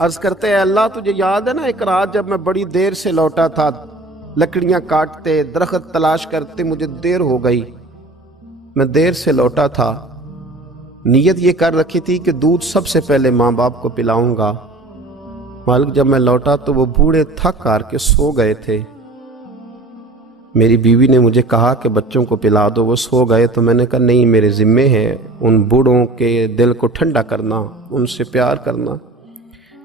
عرض کرتے ہیں اللہ تجھے یاد ہے نا ایک رات جب میں بڑی دیر سے لوٹا تھا، لکڑیاں کاٹتے درخت تلاش کرتے مجھے دیر ہو گئی، میں دیر سے لوٹا تھا، نیت یہ کر رکھی تھی کہ دودھ سب سے پہلے ماں باپ کو پلاؤں گا، مالک جب میں لوٹا تو وہ بوڑھے تھک ہار کے سو گئے تھے، میری بیوی نے مجھے کہا کہ بچوں کو پلا دو، وہ سو گئے، تو میں نے کہا نہیں میرے ذمے ہے ان بوڑھوں کے دل کو ٹھنڈا کرنا، ان سے پیار کرنا۔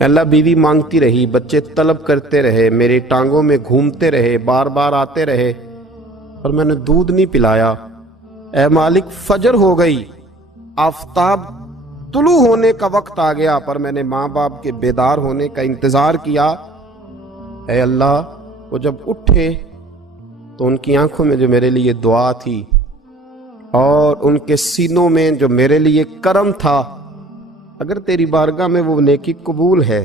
اللہ بیوی مانگتی رہی، بچے طلب کرتے رہے، میری ٹانگوں میں گھومتے رہے، بار بار آتے رہے، اور میں نے دودھ نہیں پلایا۔ اے مالک فجر ہو گئی، آفتاب طلوع ہونے کا وقت آ گیا، پر میں نے ماں باپ کے بیدار ہونے کا انتظار کیا۔ اے اللہ وہ جب اٹھے تو ان کی آنکھوں میں جو میرے لیے دعا تھی اور ان کے سینوں میں جو میرے لیے کرم تھا، اگر تیری بارگاہ میں وہ نیکی قبول ہے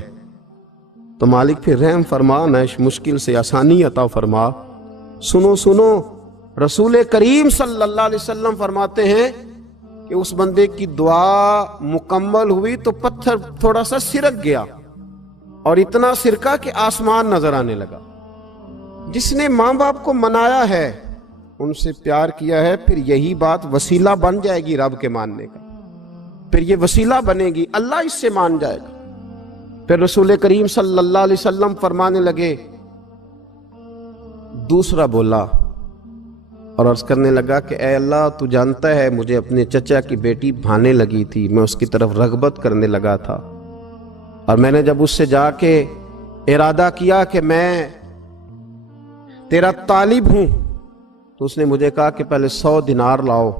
تو مالک پھر رحم فرما، نہ اس مشکل سے آسانی عطا فرما۔ سنو سنو، رسول کریم صلی اللہ علیہ وسلم فرماتے ہیں کہ اس بندے کی دعا مکمل ہوئی تو پتھر تھوڑا سا سرک گیا، اور اتنا سرکا کہ آسمان نظر آنے لگا۔ جس نے ماں باپ کو منایا ہے، ان سے پیار کیا ہے، پھر یہی بات وسیلہ بن جائے گی رب کے ماننے کا، پھر یہ وسیلہ بنے گی، اللہ اس سے مان جائے گا۔ پھر رسول کریم صلی اللہ علیہ وسلم فرمانے لگے، دوسرا بولا اور عرض کرنے لگا کہ اے اللہ تو جانتا ہے مجھے اپنے چچا کی بیٹی بھانے لگی تھی، میں اس کی طرف رغبت کرنے لگا تھا، اور میں نے جب اس سے جا کے ارادہ کیا کہ میں تیرا طالب ہوں، تو اس نے مجھے کہا کہ پہلے 100 دینار لاؤ۔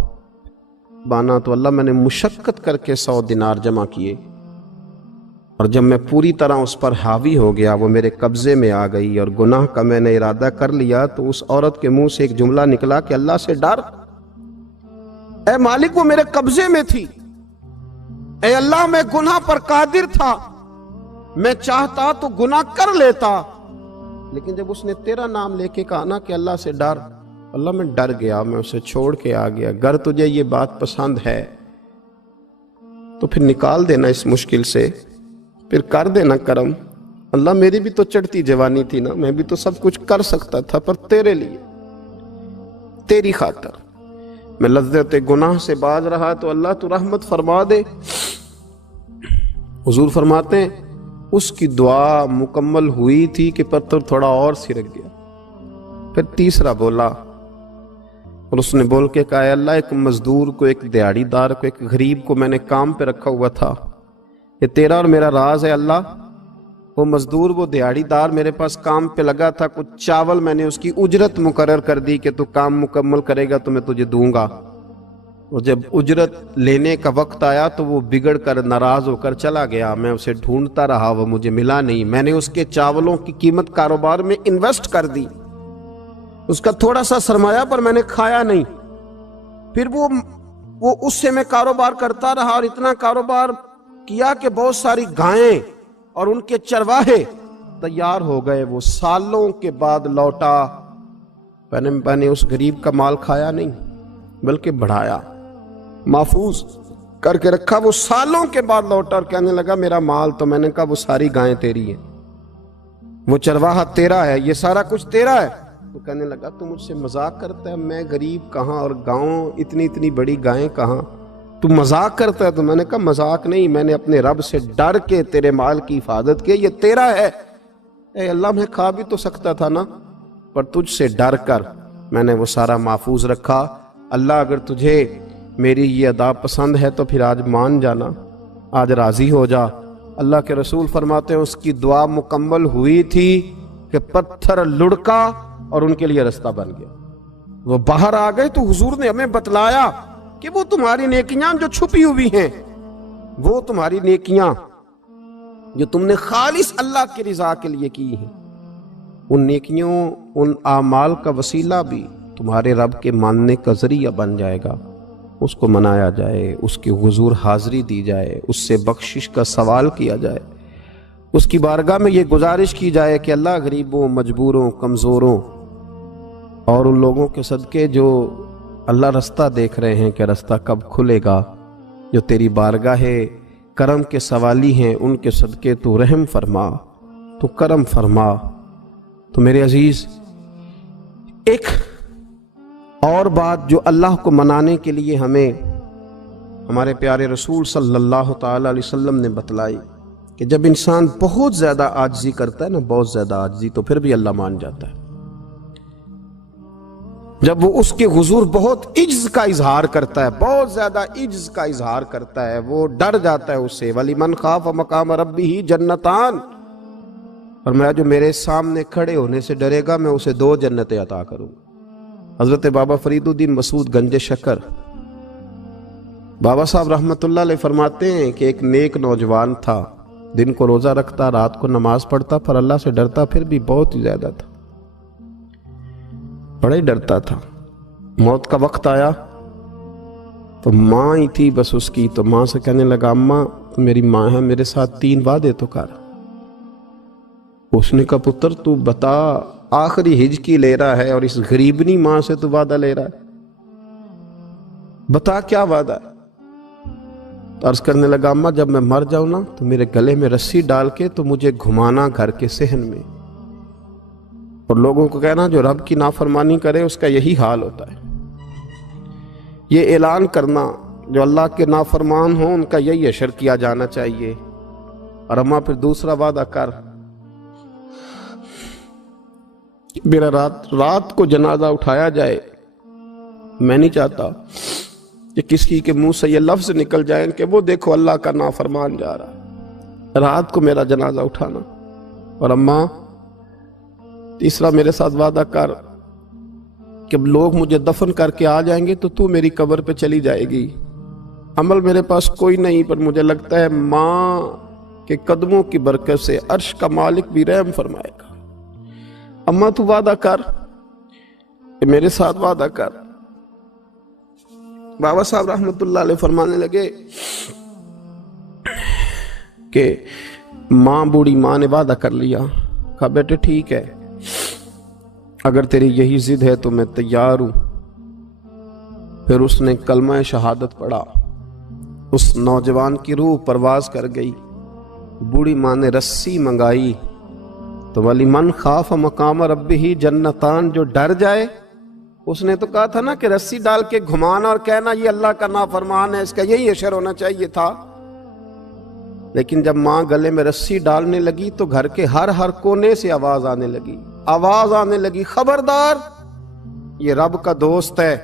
بانا تو اللہ میں نے مشقت کر کے 100 دینار جمع کیے، اور جب میں پوری طرح اس پر حاوی ہو گیا، وہ میرے قبضے میں آ گئی اور گناہ کا میں نے ارادہ کر لیا، تو اس عورت کے منہ سے ایک جملہ نکلا کہ اللہ سے ڈر۔ اے مالک وہ میرے قبضے میں تھی، اے اللہ میں گناہ پر قادر تھا، میں چاہتا تو گناہ کر لیتا، لیکن جب اس نے تیرا نام لے کے کہا نا کہ اللہ سے ڈر، اللہ میں ڈر گیا، میں اسے چھوڑ کے آ گیا۔ اگر تجھے یہ بات پسند ہے تو پھر نکال دینا اس مشکل سے، پھر کر دینا کرم۔ اللہ میری بھی تو چڑھتی جوانی تھی نا، میں بھی تو سب کچھ کر سکتا تھا، پر تیرے لیے، تیری خاطر میں لذت گناہ سے باز رہا، تو اللہ تو رحمت فرما دے۔ حضور فرماتے ہیں اس کی دعا مکمل ہوئی تھی کہ پتھر تھوڑا اور سرک گیا۔ پھر تیسرا بولا اور اس نے بول کے کہا، اے اللہ ایک مزدور کو، ایک دیہڑی دار کو، ایک غریب کو میں نے کام پہ رکھا ہوا تھا، یہ تیرا اور میرا راز ہے اللہ۔ وہ مزدور، وہ دیہڑی دار میرے پاس کام پہ لگا تھا، کچھ چاول میں نے اس کی اجرت مقرر کر دی کہ تو کام مکمل کرے گا تو میں تجھے دوں گا، اور جب اجرت لینے کا وقت آیا تو وہ بگڑ کر ناراض ہو کر چلا گیا، میں اسے ڈھونڈتا رہا، وہ مجھے ملا نہیں، میں نے اس کے چاولوں کی قیمت کاروبار میں انویسٹ کر دی، اس کا تھوڑا سا سرمایہ پر میں نے کھایا نہیں، پھر وہ اس سے میں کاروبار کرتا رہا، اور اتنا کاروبار کیا کہ بہت ساری گائیں اور ان کے چرواہے تیار ہو گئے، وہ سالوں کے بعد لوٹا، میں نے اس غریب کا مال کھایا نہیں بلکہ بڑھایا، محفوظ کر کے رکھا، وہ سالوں کے بعد لوٹا اور کہنے لگا میرا مال، تو میں نے کہا وہ ساری گائیں تیری ہیں، وہ چرواہا تیرا ہے، یہ سارا کچھ تیرا ہے۔ تو کہنے لگا تو مجھ سے مذاق کرتا ہے، میں غریب کہاں اور گاؤں اتنی بڑی گائیں کہاں، تو مذاق کرتا ہے؟ تو میں نے کہا مذاق نہیں، میں نے اپنے رب سے ڈر کے تیرے مال کی حفاظت کی، یہ تیرا ہے۔ اے اللہ میں کھا بھی تو سکتا تھا نا، پر تجھ سے ڈر کر میں نے وہ سارا محفوظ رکھا۔ اللہ اگر تجھے میری یہ ادا پسند ہے تو پھر آج مان جانا، آج راضی ہو جا۔ اللہ کے رسول فرماتے ہیں اس کی دعا مکمل ہوئی تھی کہ پتھر لڑکا اور ان کے لیے رستہ بن گیا، وہ باہر آ گئے۔ تو حضور نے ہمیں بتلایا کہ وہ تمہاری نیکیاں جو چھپی ہوئی ہیں، وہ تمہاری نیکیاں جو تم نے خالص اللہ کی رضا کے لیے کی ہیں، ان نیکیوں، ان اعمال کا وسیلہ بھی تمہارے رب کے ماننے کا ذریعہ بن جائے گا، اس کو منایا جائے، اس کی حضور حاضری دی جائے، اس سے بخشش کا سوال کیا جائے، اس کی بارگاہ میں یہ گزارش کی جائے کہ اللہ غریبوں، مجبوروں، کمزوروں اور ان لوگوں کے صدقے جو اللہ رستہ دیکھ رہے ہیں کہ رستہ کب کھلے گا، جو تیری بارگاہ کرم کے سوالی ہیں، ان کے صدقے تو رحم فرما، تو کرم فرما۔ تو میرے عزیز، ایک اور بات جو اللہ کو منانے کے لیے ہمیں ہمارے پیارے رسول صلی اللہ تعالیٰ علیہ وسلم نے بتلائی کہ جب انسان بہت زیادہ عاجزی کرتا ہے نا، بہت زیادہ عاجزی، تو پھر بھی اللہ مان جاتا ہے۔ جب وہ اس کے حضور بہت عجز کا اظہار کرتا ہے، بہت زیادہ عجز کا اظہار کرتا ہے، وہ ڈر جاتا ہے اس سے۔ وَلِمَنْ خَافَ مَقَامَ رَبِّهِ جَنَّتَانِ، فرمایا جو میرے سامنے کھڑے ہونے سے ڈرے گا میں اسے 2 جنتیں عطا کروں۔ حضرت بابا فرید الدین مسعود گنج شکر بابا صاحب رحمۃ اللہ علیہ فرماتے ہیں کہ ایک نیک نوجوان تھا، دن کو روزہ رکھتا، رات کو نماز پڑھتا، پر اللہ سے ڈرتا پھر بھی بہت ہی زیادہ تھا، بڑا ہی ڈرتا تھا۔ موت کا وقت آیا تو ماں ہی تھی بس اس کی، تو ماں سے کہنے لگا اماں تو میری ماں ہے، میرے ساتھ 3 وعدے تو کر۔ اس نے کہا پتر تو بتا، آخری ہج کی لے رہا ہے اور اس غریبنی ماں سے تو وعدہ لے رہا ہے، بتا کیا وعدہ ہے؟ تو عرض کرنے لگا اماں جب میں مر جاؤں نا تو میرے گلے میں رسی ڈال کے تو مجھے گھمانا گھر کے صحن میں، اور لوگوں کو کہنا جو رب کی نافرمانی کرے اس کا یہی حال ہوتا ہے۔ یہ اعلان کرنا جو اللہ کے نافرمان ہوں ان کا یہی اشر کیا جانا چاہیے۔ اور اماں پھر دوسرا وعدہ کر، میرا رات کو جنازہ اٹھایا جائے، میں نہیں چاہتا کہ کسی کے منہ سے یہ لفظ نکل جائیں کہ وہ دیکھو اللہ کا نافرمان جا رہا ہے، رات کو میرا جنازہ اٹھانا۔ اور اماں تیسرا میرے ساتھ وعدہ کر کہ لوگ مجھے دفن کر کے آ جائیں گے تو میری قبر پہ چلی جائے گی، عمل میرے پاس کوئی نہیں، پر مجھے لگتا ہے ماں کے قدموں کی برکت سے عرش کا مالک بھی رحم فرمائے گا۔ اماں تو وعدہ کر کہ میرے ساتھ وعدہ کر۔ بابا صاحب رحمۃ اللہ علیہ فرمانے لگے کہ ماں، بوڑھی ماں نے وعدہ کر لیا۔ کہا بیٹے ٹھیک ہے، اگر تیری یہی ضد ہے تو میں تیار ہوں۔ پھر اس نے کلمہ شہادت پڑھا، اس نوجوان کی روح پرواز کر گئی۔ بوڑھی ماں نے رسی منگائی تو وَلِمَنْ خَافَ مَقَامَ رَبِّهِ جَنَّتَانِ، جو ڈر جائے، اس نے تو کہا تھا نا کہ رسی ڈال کے گھمانا اور کہنا یہ اللہ کا نافرمان ہے، اس کا یہی اشر ہونا چاہیے تھا۔ لیکن جب ماں گلے میں رسی ڈالنے لگی تو گھر کے ہر کونے سے آواز آنے لگی، خبردار یہ رب کا دوست ہے،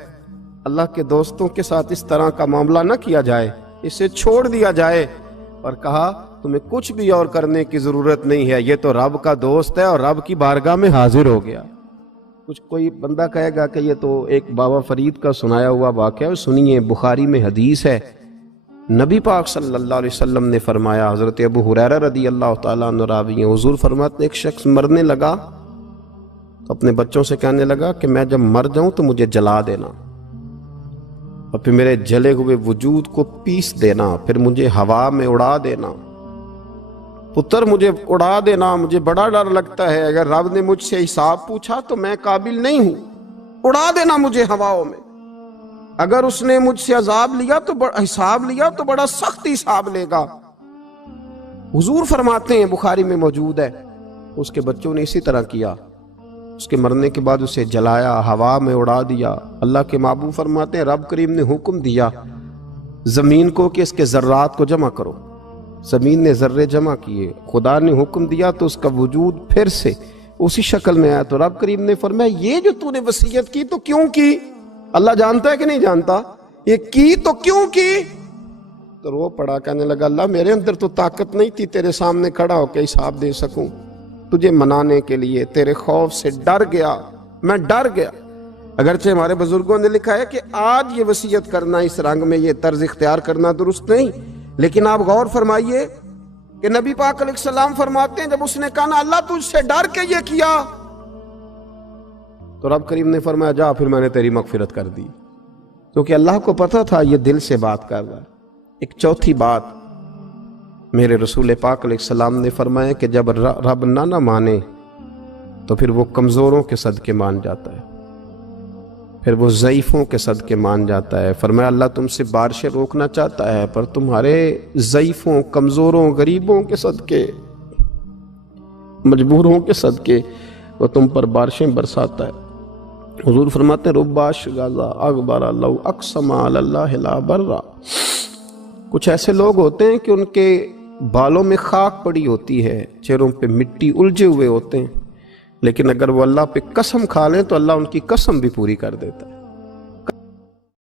اللہ کے دوستوں کے ساتھ اس طرح کا معاملہ نہ کیا جائے، اسے چھوڑ دیا جائے۔ اور کہا تمہیں کچھ بھی اور کرنے کی ضرورت نہیں ہے، یہ تو رب کا دوست ہے اور رب کی بارگاہ میں حاضر ہو گیا۔ کچھ کوئی بندہ کہے گا کہ یہ تو ایک بابا فرید کا سنایا ہوا واقعہ ہے، سنیے، بخاری میں حدیث ہے، نبی پاک صلی اللہ علیہ وسلم نے فرمایا، حضرت ابو ہریرہ رضی اللہ تعالیٰ عنہ راوی ہیں، حضور فرماتے ایک شخص مرنے لگا تو اپنے بچوں سے کہنے لگا کہ میں جب مر جاؤں تو مجھے جلا دینا، اور پھر میرے جلے ہوئے وجود کو پیس دینا، پھر مجھے ہوا میں اڑا دینا۔ پتر مجھے اڑا دینا، مجھے بڑا ڈر لگتا ہے، اگر رب نے مجھ سے حساب پوچھا تو میں قابل نہیں ہوں، اڑا دینا مجھے ہواؤں میں۔ اگر اس نے مجھ سے عذاب لیا تو حساب لیا تو بڑا سخت حساب لے گا۔ حضور فرماتے ہیں، بخاری میں موجود ہے، اس کے بچوں نے اسی طرح کیا، اس کے مرنے کے بعد اسے جلایا، ہوا میں اڑا دیا۔ اللہ کے محبوب فرماتے ہیں رب کریم نے حکم دیا زمین کو کہ اس کے ذرات کو جمع کرو، زمین نے ذرے جمع کیے، خدا نے حکم دیا تو اس کا وجود پھر سے اسی شکل میں آیا۔ تو رب کریم نے فرمایا یہ جو تو نے وصیت کی تو کیوں کی؟ اللہ جانتا ہے کہ نہیں جانتا؟ یہ کی تو کیوں کی؟ تو رو پڑا، کہنے لگا اللہ میرے اندر تو طاقت نہیں تھی تیرے سامنے کھڑا ہو کے حساب دے سکوں، تجھے منانے کے لیے تیرے خوف سے ڈر گیا، میں ڈر گیا۔ اگرچہ ہمارے بزرگوں نے لکھا ہے کہ آج یہ وصیت کرنا، اس رنگ میں یہ طرز اختیار کرنا درست نہیں، لیکن آپ غور فرمائیے کہ نبی پاک علیہ السلام فرماتے ہیں جب اس نے کہا نا اللہ تجھ سے ڈر کے یہ کیا، تو رب کریم نے فرمایا جا پھر میں نے تیری مغفرت کر دی، کیونکہ اللہ کو پتا تھا یہ دل سے بات کر رہا ہے۔ ایک چوتھی بات میرے رسول پاک علیہ السلام نے فرمایا کہ جب رب نہ مانے تو پھر وہ کمزوروں کے صدقے مان جاتا ہے۔ پھر وہ ضعیفوں کے صدقے مان جاتا ہے۔ فرمایا اللہ تم سے بارشیں روکنا چاہتا ہے، پر تمہارے ضعیفوں، کمزوروں، غریبوں کے صدقے، مجبوروں کے صدقے وہ تم پر بارشیں برساتا ہے۔ حضور فرماتے ہیں رب اشغاذا اغبر لو اقسم علی اللہ لا برا۔ کچھ ایسے لوگ ہوتے ہیں کہ ان کے بالوں میں خاک پڑی ہوتی ہے، چہروں پہ مٹی الجھے ہوئے ہوتے ہیں، لیکن اگر وہ اللہ پہ قسم کھا لیں تو اللہ ان کی قسم بھی پوری کر دیتا ہے۔